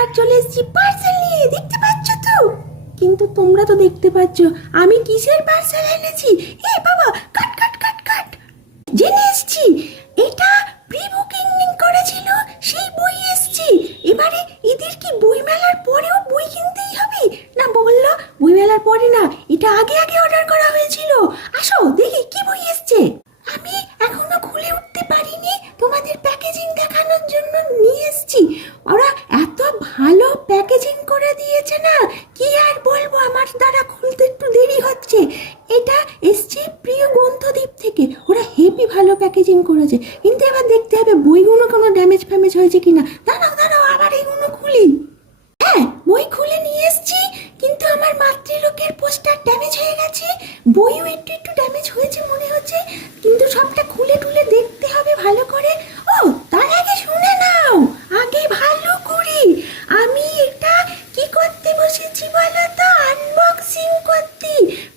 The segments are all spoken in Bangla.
এবার চলে এসেছি পার্সেল নিয়ে, দেখতে পাচ্ছ তো? কিন্তু তোমরা তো দেখতে পাচ্ছ, আমি কিসের পার্সেল এনেছি? এ বাবা, কাট কাট কাট কাট। জেনে এসেছি, এটা প্রি বুকিং করেছিল, সেই বই এসেছি। এবারে এদের কি বই মেলার পরেও বই কিনতেই হবে? না বলল বই মেলার পরে না, এটা আগে আগে কিন্তু এবার দেখতে হবে, বইগুলো কোনো ড্যামেজ ফ্যামেজ হয়েছে কিনা। দাঁড়াও দাঁড়াও, আবার এইগুলো খুলি। হ্যাঁ বই খুলে নিয়ে এসছি, কিন্তু আমার মাতৃলোকের পোস্টার ড্যামেজ হয়ে গেছে। বইও একটু একটু ড্যামেজ হয়েছে মনে হচ্ছে, কিন্তু সবটা খুলে টুলে দেখতে হবে ভালো করে ও তার আগে শুনে নাও আগে ভালো করে আমি এটা কি করতে বসেছি বলো তো আনবক্সিং করতে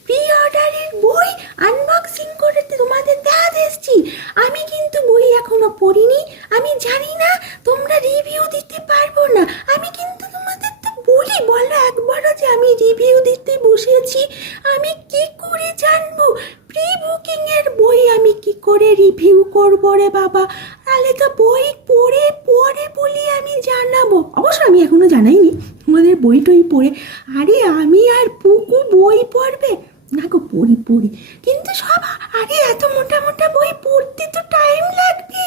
প্রি অর্ডারের বই আনবক্সিং করে তোমাদের দেখাতে এসেছি আমি কিন্তু বই এখনও পড়িনি আমি জানি না তোমরা রিভিউ দিতে পারব না আমি কিন্তু তোমাদের তো বলি বলো একবারও যে আমি রিভিউ দিতে বসেছি আমি কি করে জানব প্রি বুকিং এর বই আমি কি করে রিভিউ করব রে বাবা? তাহলে তো বই পড়ে পড়ে বলি আমি জানাব। অবশ্য আমি এখনও জানাইনি। তোমাদের বই টই পড়ে। আরে আমি আর পুকু বই পড়বে? না গো, পড়ি পড়ি। কিন্তু সব, আরে এত মোটা মোটা বই পড়তে তো টাইম লাগবে।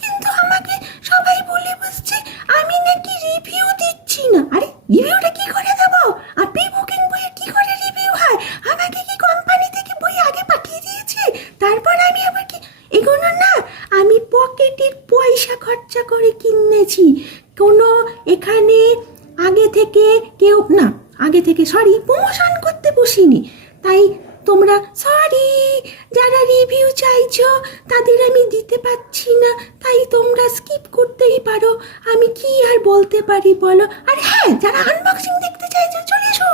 কিন্তু আমাকে সবাই বলে বসছে, আমি নাকি রিভিউ কিনেছি কোনো এখানে আগে থেকে কেউ, না, আগে থেকে সরি প্রমোশন করতে বসিনি। তাই তোমরা সরি যারা রিভিউ চাইছ, তাদের আমি দিতে পারছি না। তাই তোমরা স্কিপ করতেই পারো। আমি কি আর বলতে পারি, বলো? আর হ্যাঁ যারা আনবক্সিং দেখতে চাইছো, চলে এসো।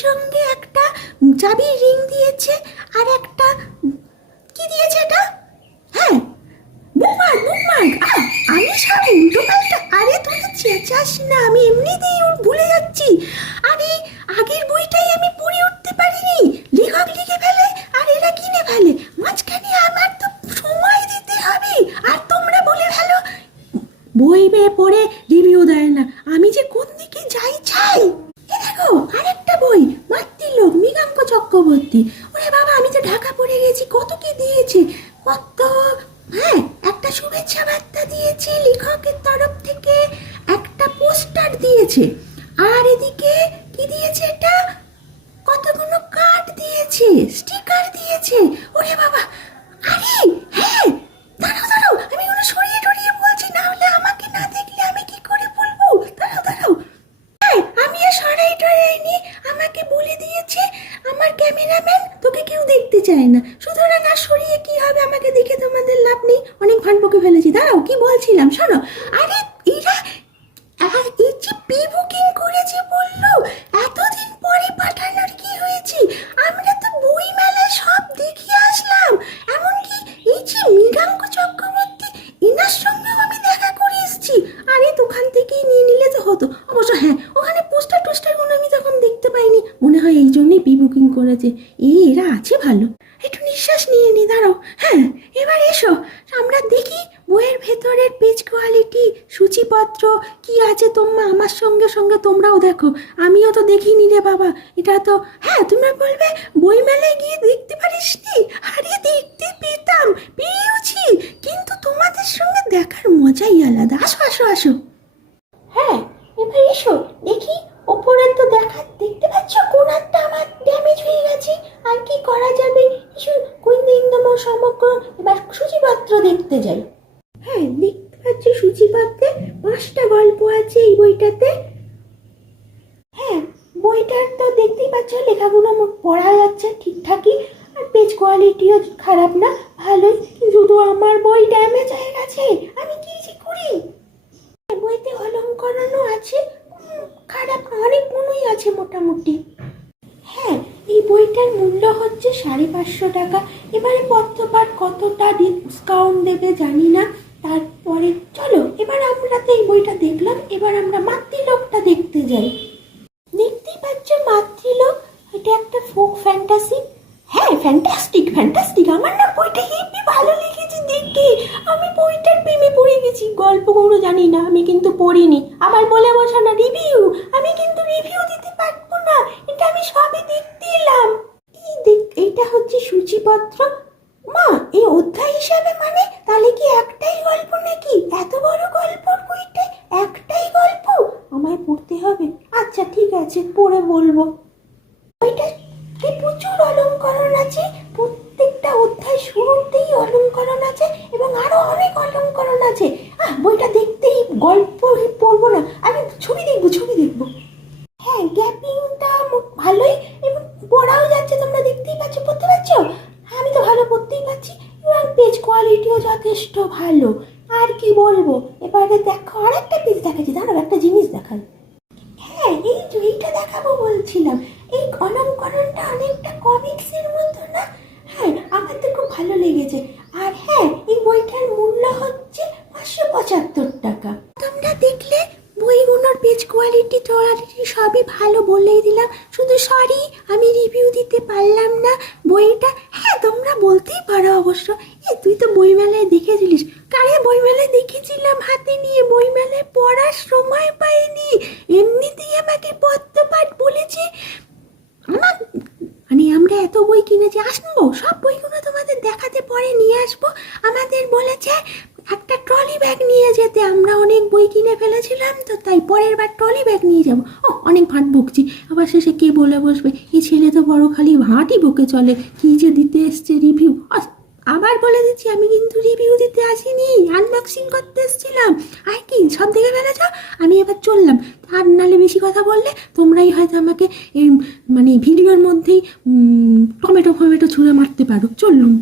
সঙ্গে একটা চাবির রিং দিয়েছে আর একটা কি দিয়েছে এটা হ্যাঁ বুকমার্ক বুকমার্ক আমি সব উল্টো পাল্টা আরে তুই তো চেঁচাস না আমি এমনিতেই ওর ভুলে যাচ্ছি আরে আগের বইটাই আমি পড়ে উঠতে পারিনি লেখক লিখে ফেলে আর এরা কিনে ফেলে মাঝখানে আমার তো সময় দিতে হবে আর তোমরা বলে ফেলো বই বেয়ে পড়ে রিভিউ দেয় না আমি যে কোন দিকে যাই চাই এ দেখো আরেকটা বই মাতৃলোক মৃগাঙ্ক চক্রবর্তী ওরে বাবা আমি তো ঢাকা পড়ে গেছি কত কি দিয়েছে কত হ্যাঁ একটা শুভেচ্ছা বার্তা দিয়েছে লেখকের তরফ থেকে একটা পোস্টার দিয়েছে? আর এদিকে কি দিয়েছে এটা? কতগুলো কার্ড দিয়েছে স্টিকার দিয়েছে। ওরে বাবা! আরে হ্যাঁ দাঁড়াও দাঁড়াও, আমি ওগুলো সরিয়ে টরিয়ে বলছি, না হলে আমাকে না দেখলে আমি কি করে বলব? দাঁড়াও দাঁড়াও। হ্যাঁ আমি আর সরাই টরাইনি, আমাকে বলে দিয়েছে, আমার ক্যামেরাম্যান তোকে কেউ দেখতে চায় না। সুতরাং আর সরিয়ে কি হবে আমাকে দেখে তোমাদের লাভ নেই? অনেক বকে ফেলেছি। দাঁড়াও, কি বলছিলাম? শোনো, আরে এরা আহ, এই যে প্রি বুকিং করেছে বলল এতদিন পরে পাঠানোর কি হয়েছে আমরা তো বই মেলায় সব দেখিয়ে আসলাম এমনকি এই যে মৃগাঙ্ক চক্রবর্তী এনার সঙ্গেও আমি দেখা করে এসেছি আরে দোকান থেকেই নিয়ে নিলে তো হতো অবশ্য হ্যাঁ ওখানে পোস্টার টোস্টারগুলো আমি তখন দেখতে পাইনি মনে হয় এই জন্যই বুকিং এই এরা আছে ভালো একটু নিঃশ্বাস নিয়ে নি, দাঁড়াও। হ্যাঁ এবার এসো। আমরা দেখি বইয়ের ভেতরের পেজ কোয়ালিটি সূচিপত্র, কি আছে তোমরা আমার সঙ্গে সঙ্গে তোমরাও দেখো। আমিও তো দেখিনি রে বাবা। এটা তো হ্যাঁ তোমরা বলবে বই মেলায় গিয়ে দেখতে পারিস নি আরে দেখতে পেতাম। পেয়েওছি। কিন্তু তোমাদের সঙ্গে দেখার মজাই আলাদা। আসো আসো আসো হ্যাঁ এবার এসো দেখি ওপরে তো দেখা দেখতে পাচ্ছ কোনারটা আমার ড্যামেজ হয়ে গেছে আর কি করা যাবে এসো কুইন্দা ইন্দম সমগ্র এবার সূচিপত্র দেখতে যাই। হ্যাঁ দেখতে পাচ্ছি সূচিপত্রে পাঁচটা গল্প আছে এই বইটাতে। হ্যাঁ বইটার তো দেখতেই পাচ্ছ লেখাগুলো আমার পড়া যাচ্ছে ঠিকঠাকই আর পেজ কোয়ালিটিও খারাপ না ভালোই। শুধু আমার বই ড্যামেজ হয়ে গেছে আমি কি করি? বইতে অলঙ্করণও আছে উম, মোটামুটি। হ্যাঁ এই বইটার মূল্য হচ্ছে সাড়ে পাঁচশো টাকা। এবারে পত্রপাঠ কতটা ডিসকাউন্ট দেবে জানি না। তারপরে চলো, এবার আমরা তো এই বইটা দেখলাম, এবার আমরা মাতৃলোকটা দেখতে যাই। দেখতেই পাচ্ছ মাতৃলোক, এটা একটা ফোক ফ্যান্টাসি হ্যাঁ ফ্যান্টাস্টিক ফ্যান্টাস্টিক আমার না বইটা হেবি ভালো লেগেছে দেখে আমি বইটার প্রেমে পড়ে গেছি গল্পগুলো জানি না, আমি কিন্তু পড়িনি। আমার বলে বসো না রিভিউ আমি কিন্তু রিভিউ দিতে পারব না এটা আমি সবে দেখতে এলাম এই দেখ এইটা হচ্ছে সূচিপত্র? মা, এই অধ্যায় হিসাবে মানে? তাহলে কি একটাই গল্প নাকি? এত বড় গল্পর বইটা একটাই গল্প? আমায় পড়তে হবে। আচ্ছা ঠিক আছে, পড়ে বলব। বইটাতে প্রচুর অলঙ্করণ আছে? প্রত্যেকটা অধ্যায় শুরুতেই অলঙ্করণ আছে এবং আরও অনেক অলঙ্করণ আছে। আহ, বইটা দেখতেই গল্প পড়ব না। আমি ছবি দেখব ছবি দেখব হ্যাঁ গ্যাপিংটা ভালোই এবং পড়াও যাচ্ছে তোমরা দেখতেই পাচ্ছ পড়তে পারছ হ্যাঁ আমি তো ভালো পড়তেই পারছি এবং পেজ কোয়ালিটিও ভালো আর কি বলব? এবারে দেখো আর একটা পেজ দেখাচ্ছি। দাঁড়াও, একটা জিনিস দেখাই। হ্যাঁ এই যে এইটা দেখাবো বলছিলাম। এই অলঙ্করণটা অনেকটা কমিক্সের মতো না? হ্যাঁ আমার তো খুব ভালো লেগেছে। আর হ্যাঁ এই বইটার মূল্য হচ্ছে পাঁচশো পঁচাত্তর টাকা। তোমরা দেখলে বইগুলোর পেজ কোয়ালিটি টোয়ালিটি সবই ভালো বলেই দিলাম। শুধু সরি আমি রিভিউ দিতে পারলাম না বইটা। হ্যাঁ তোমরা বলতেই পারো অবশ্য। এ, তুই তো বইমেলায় দেখেছিলিস। কারে বইমেলায় দেখেছিলাম হাতে নিয়ে? বইমেলায় পড়ার সময় পাইনি। এমনিতেই আমাকে পদ্মপাঠ বলেছে আমার মানে আমরা এত বই কিনেছি আসব সব বইগুলো তোমাদের দেখাতে পরে নিয়ে আসব আমাদের বলেছে একটা ট্রলি ব্যাগ নিয়ে যেতে। আমরা অনেক বই কিনে ফেলেছিলাম তো, তাই পরের বার ট্রলি ব্যাগ নিয়ে যাব। ও, অনেক ভাট বকছি। আবার শেষে কে বলে বসবে? এই ছেলে তো বড় খালি ভাটই বকে চলে। কি যে দিতে এসছে রিভিউ আবার বলে দিচ্ছি, আমি কিন্তু রিভিউ দিতে আসিনি। আনবক্সিং করতে এসেছিলাম। আর কি, সব দেখে ফেলেছ? আমি এবার চললাম। আর নালে বেশি কথা বললে তোমরাই হয়তো আমাকে এই মানে ভিডিওর মধ্যেই টমেটো ফমেটো ছুঁড়ে মারতে পারো। চললুম।